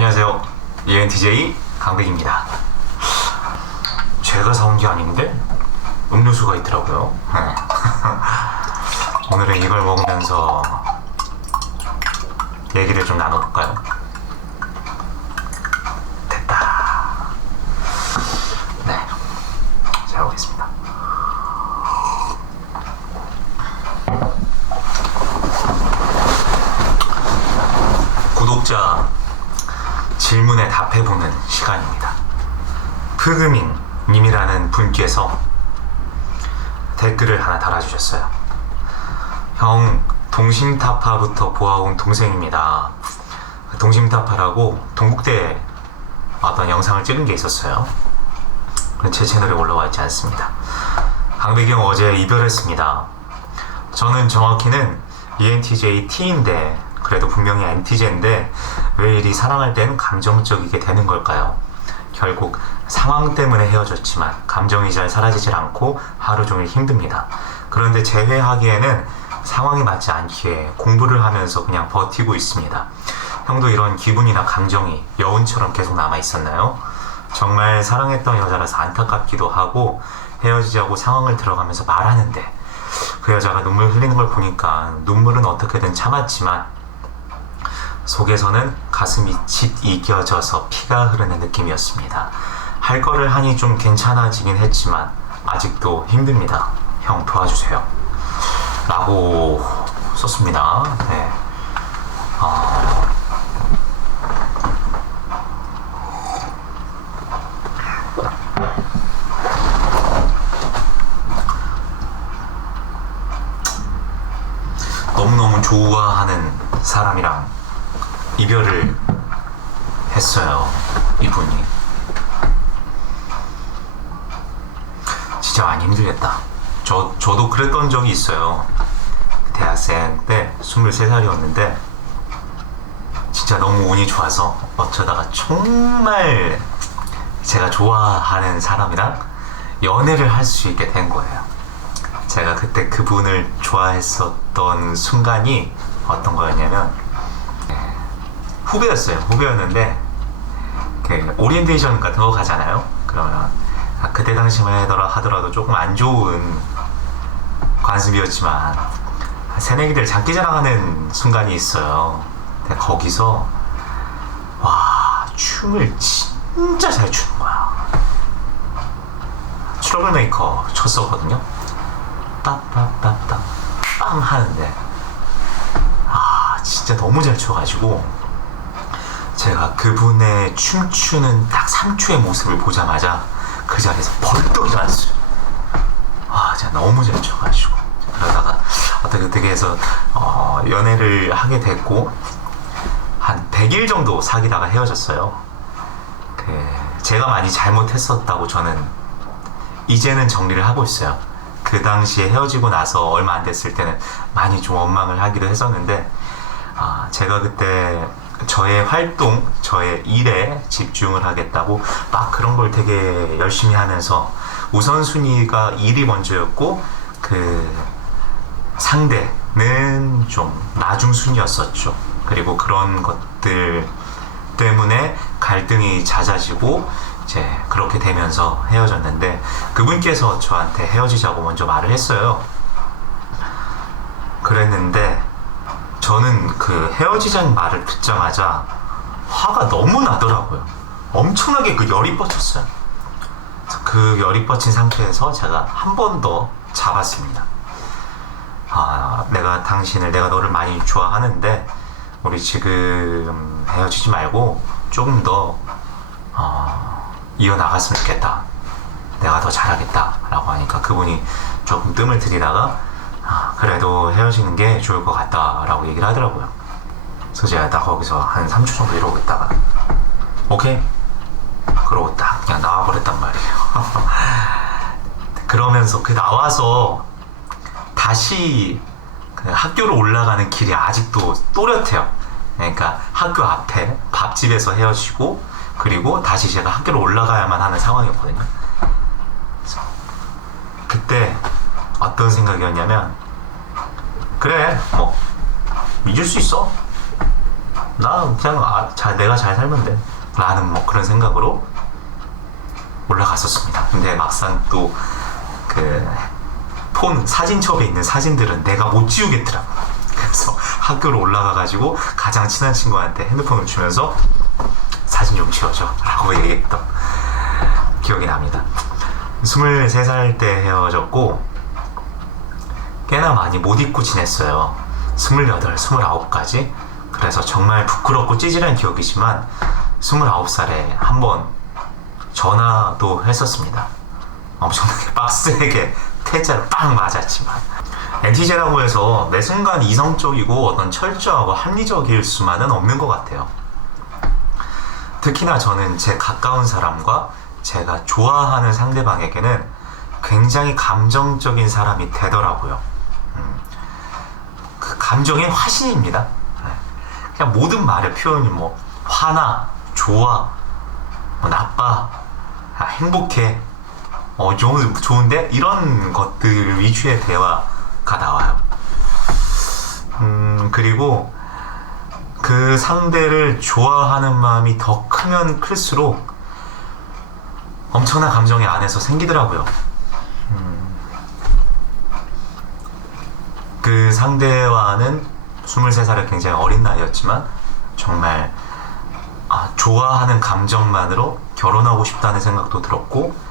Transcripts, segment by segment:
안녕하세요. ENTJ 강백입니다. 제가 사온 게 아닌데 음료수가 있더라고요. 오늘은 이걸 먹으면서 얘기를 좀 나눠볼까요? 됐다. 네, 잘 먹겠습니다. 구독자 질문에 답해보는 시간입니다. 프그민 님이라는 분께서 댓글을 하나 달아주셨어요. 형, 동심타파부터 보아온 동생입니다. 동심타파라고 동국대에 어떤 영상을 찍은 게 있었어요. 제 채널에 올라와 있지 않습니다. 강백이 형 어제 이별했습니다. 저는 정확히는 ENTJ T인데 그래도 분명히 NTJ인데 왜 이리 사랑할 땐 감정적이게 되는 걸까요? 결국 상황 때문에 헤어졌지만 감정이 잘 사라지질 않고 하루 종일 힘듭니다. 그런데 재회하기에는 상황이 맞지 않기에 공부를 하면서 그냥 버티고 있습니다. 형도 이런 기분이나 감정이 여운처럼 계속 남아 있었나요? 정말 사랑했던 여자라서 안타깝기도 하고 헤어지자고 상황을 들어가면서 말하는데 그 여자가 눈물 흘리는 걸 보니까 눈물은 어떻게든 참았지만 속에서는 가슴이 짓이겨져서 피가 흐르는 느낌이었습니다. 할 거를 하니 좀 괜찮아지긴 했지만 아직도 힘듭니다. 형 도와주세요. 라고 썼습니다. 네. 너무너무 좋아하는 사람이랑 이별을 했어요. 이분이 진짜 많이 힘들겠다. 저도 그랬던 적이 있어요. 대학생 때 23살이었는데 진짜 너무 운이 좋아서 어쩌다가 정말 제가 좋아하는 사람이랑 연애를 할 수 있게 된 거예요. 제가 그때 그분을 좋아했었던 순간이 어떤 거였냐면 후배였는데 그 오리엔테이션 같은 거 가잖아요. 그러면 그때 당시만 하더라도 조금 안 좋은 관습이었지만 새내기들 장기자랑하는 순간이 있어요. 근데 거기서 와, 춤을 진짜 잘 추는 거야. 트러블 메이커 쳤었거든요. 빠빠빠빠 빵 하는데 진짜 너무 잘 춰가지고 제가 그분의 춤추는 딱 3초의 모습을 보자마자 그 자리에서 벌떡 일어났어요. 진짜 너무 잘 춰가지고 그러다가 어떻게 해서 연애를 하게 됐고 한 100일 정도 사귀다가 헤어졌어요. 제가 많이 잘못했었다고 저는 이제는 정리를 하고 있어요. 그 당시에 헤어지고 나서 얼마 안 됐을 때는 많이 좀 원망을 하기도 했었는데 제가 그때 저의 활동, 저의 일에 집중을 하겠다고 막 그런 걸 되게 열심히 하면서 우선순위가 일이 먼저였고 그 상대는 좀 나중순위였었죠. 그리고 그런 것들 때문에 갈등이 잦아지고 이제 그렇게 되면서 헤어졌는데 그분께서 저한테 헤어지자고 먼저 말을 했어요. 그랬는데 저는 그 헤어지자는 말을 듣자마자 화가 너무 나더라고요. 엄청나게 그 열이 뻗쳤어요. 그 열이 뻗친 상태에서 제가 한 번 더 잡았습니다. 내가 너를 많이 좋아하는데 우리 지금 헤어지지 말고 조금 더 이어나갔으면 좋겠다. 내가 더 잘하겠다 라고 하니까 그분이 조금 뜸을 들이다가 그래도 헤어지는 게 좋을 것 같다 라고 얘기를 하더라고요. 그래서 제가 딱 거기서 한 3초 정도 이러고 있다가 오케이? 그러고 딱 그냥 나와버렸단 말이에요. 그러면서 나와서 다시 그 학교로 올라가는 길이 아직도 또렷해요. 그러니까 학교 앞에 밥집에서 헤어지고 그리고 다시 제가 학교로 올라가야만 하는 상황이었거든요. 그때 어떤 생각이었냐면 그래 뭐 잊을 수 있어. 나 그냥 내가 잘 살면 돼 라는 뭐 그런 생각으로 올라갔었습니다. 근데 막상 또 그 폰 사진첩에 있는 사진들은 내가 못 지우겠더라고. 그래서 학교로 올라가가지고 가장 친한 친구한테 핸드폰을 주면서 사진 좀 지워줘 라고 얘기했던 기억이 납니다. 23살 때 헤어졌고 꽤나 많이 못 잊고 지냈어요. 28, 29까지. 그래서 정말 부끄럽고 찌질한 기억이지만 29살에 한번 전화도 했었습니다. 엄청나게 빡세게 태자를 빵 맞았지만 NTJ라고 해서 매 순간 이성적이고 어떤 철저하고 합리적일 수만은 없는 것 같아요. 특히나 저는 제 가까운 사람과 제가 좋아하는 상대방에게는 굉장히 감정적인 사람이 되더라고요. 그 감정의 화신입니다. 그냥 모든 말의 표현이 뭐 화나, 좋아, 뭐 나빠, 행복해, 좋은데 이런 것들 위주의 대화가 나와요. 그리고 그 상대를 좋아하는 마음이 더 크면 클수록 엄청난 감정이 안에서 생기더라고요. 그 상대와는 23살의 굉장히 어린 나이였지만 정말 좋아하는 감정만으로 결혼하고 싶다는 생각도 들었고,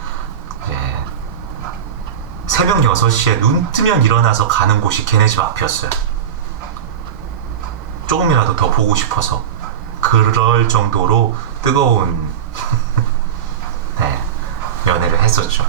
새벽 6시에 눈 뜨면 일어나서 가는 곳이 걔네 집 앞이었어요. 조금이라도 더 보고 싶어서. 그럴 정도로 뜨거운 연애를 했었죠.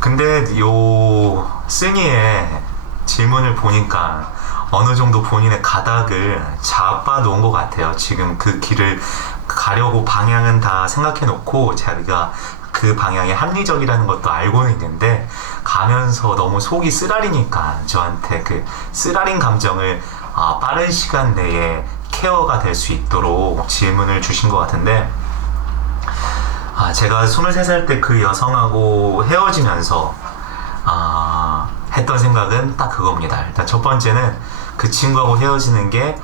근데 요 승희의 질문을 보니까 어느 정도 본인의 가닥을 잡아 놓은 것 같아요. 지금 그 길을 가려고 방향은 다 생각해 놓고 자기가 그 방향이 합리적이라는 것도 알고는 있는데 가면서 너무 속이 쓰라리니까 저한테 그 쓰라린 감정을 빠른 시간 내에 케어가 될 수 있도록 질문을 주신 것 같은데, 제가 23살 때 그 여성하고 헤어지면서 했던 생각은 딱 그겁니다. 일단 첫 번째는 그 친구하고 헤어지는 게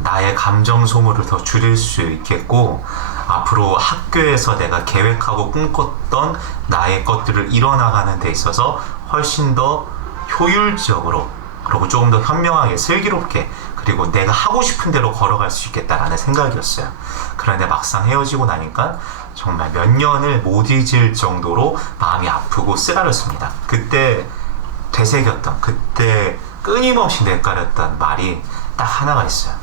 나의 감정 소모를 더 줄일 수 있겠고, 앞으로 학교에서 내가 계획하고 꿈꿨던 나의 것들을 이뤄나가는 데 있어서 훨씬 더 효율적으로, 그리고 조금 더 현명하게 슬기롭게, 그리고 내가 하고 싶은 대로 걸어갈 수 있겠다라는 생각이었어요. 그런데 막상 헤어지고 나니까 정말 몇 년을 못 잊을 정도로 마음이 아프고 쓰라렸습니다. 그때 되새겼던, 그때 끊임없이 내깔였던 말이 딱 하나가 있어요.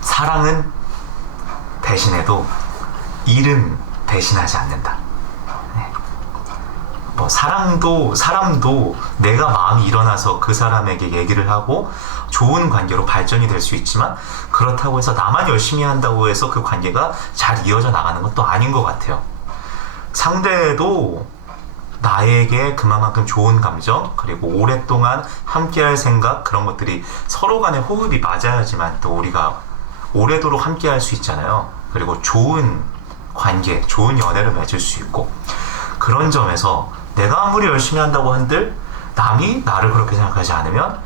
사랑은 배신해도 일은 배신하지 않는다. 뭐 사람도 내가 마음이 일어나서 그 사람에게 얘기를 하고 좋은 관계로 발전이 될 수 있지만, 그렇다고 해서 나만 열심히 한다고 해서 그 관계가 잘 이어져 나가는 것도 아닌 것 같아요. 상대도 나에게 그만큼 좋은 감정, 그리고 오랫동안 함께할 생각, 그런 것들이 서로 간의 호흡이 맞아야지만 또 우리가 오래도록 함께할 수 있잖아요. 그리고 좋은 관계, 좋은 연애를 맺을 수 있고, 그런 점에서 내가 아무리 열심히 한다고 한들 남이 나를 그렇게 생각하지 않으면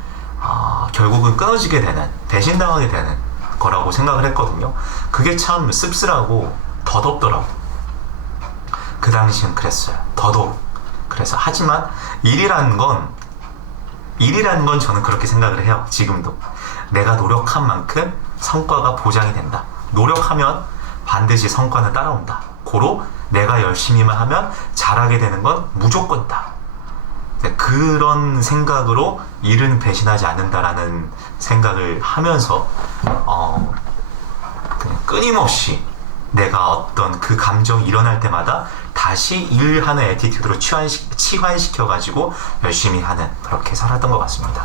결국은 끊어지게 되는, 배신당하게 되는 거라고 생각을 했거든요. 그게 참 씁쓸하고 더덥더라고. 그 당시엔 그랬어요. 더더욱. 그래서 하지만 일이라는 건 저는 그렇게 생각을 해요. 지금도 내가 노력한 만큼 성과가 보장이 된다. 노력하면 반드시 성과는 따라온다. 고로 내가 열심히만 하면 잘하게 되는 건 무조건이다. 그런 생각으로 일은 배신하지 않는다라는 생각을 하면서 그냥 끊임없이 내가 어떤 그 감정이 일어날 때마다 다시 일하는 애티튜드로 치환시켜가지고 열심히 하는, 그렇게 살았던 것 같습니다.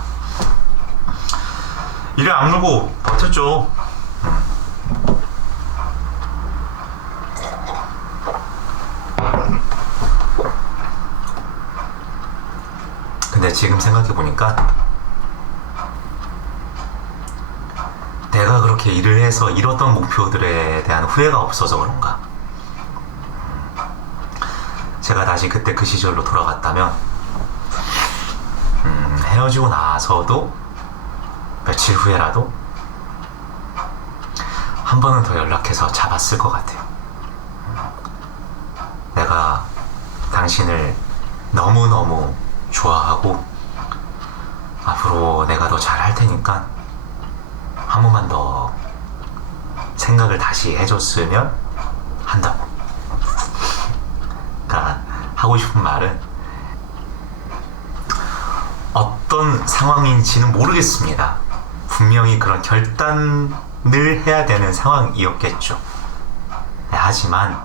이를 악물고 버텼죠. 근데 지금 생각해보니까 내가 그렇게 일을 해서 이뤘던 목표들에 대한 후회가 없어서 그런가. 제가 다시 그때 그 시절로 돌아갔다면 헤어지고 나서도 며칠 후에라도 한 번은 더 연락해서 잡았을 것 같아요. 내가 당신을 너무너무 좋아하고 앞으로 내가 더 잘할 테니까 한 번만 더 생각을 다시 해줬으면 한다고. 그러니까 하고 싶은 말은 어떤 상황인지는 모르겠습니다. 분명히 그런 결단을 해야 되는 상황이었겠죠. 네, 하지만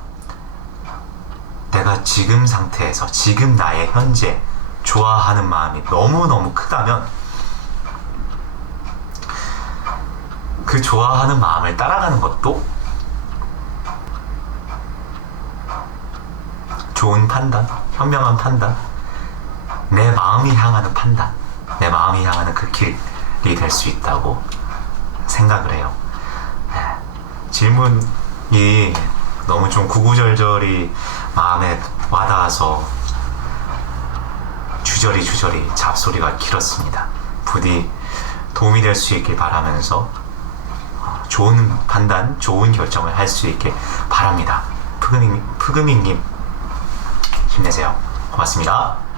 내가 지금 상태에서 지금 나의 현재 좋아하는 마음이 너무너무 크다면 그 좋아하는 마음을 따라가는 것도 좋은 판단, 현명한 판단, 내 마음이 향하는 판단, 내 마음이 향하는 그 길이 될 수 있다고 생각을 해요. 질문이 너무 좀 구구절절이 마음에 와닿아서 주저리 잡소리가 길었습니다. 부디 도움이 될 수 있길 바라면서 좋은 판단, 좋은 결정을 할 수 있길 바랍니다. 푸그밍님 힘내세요. 고맙습니다.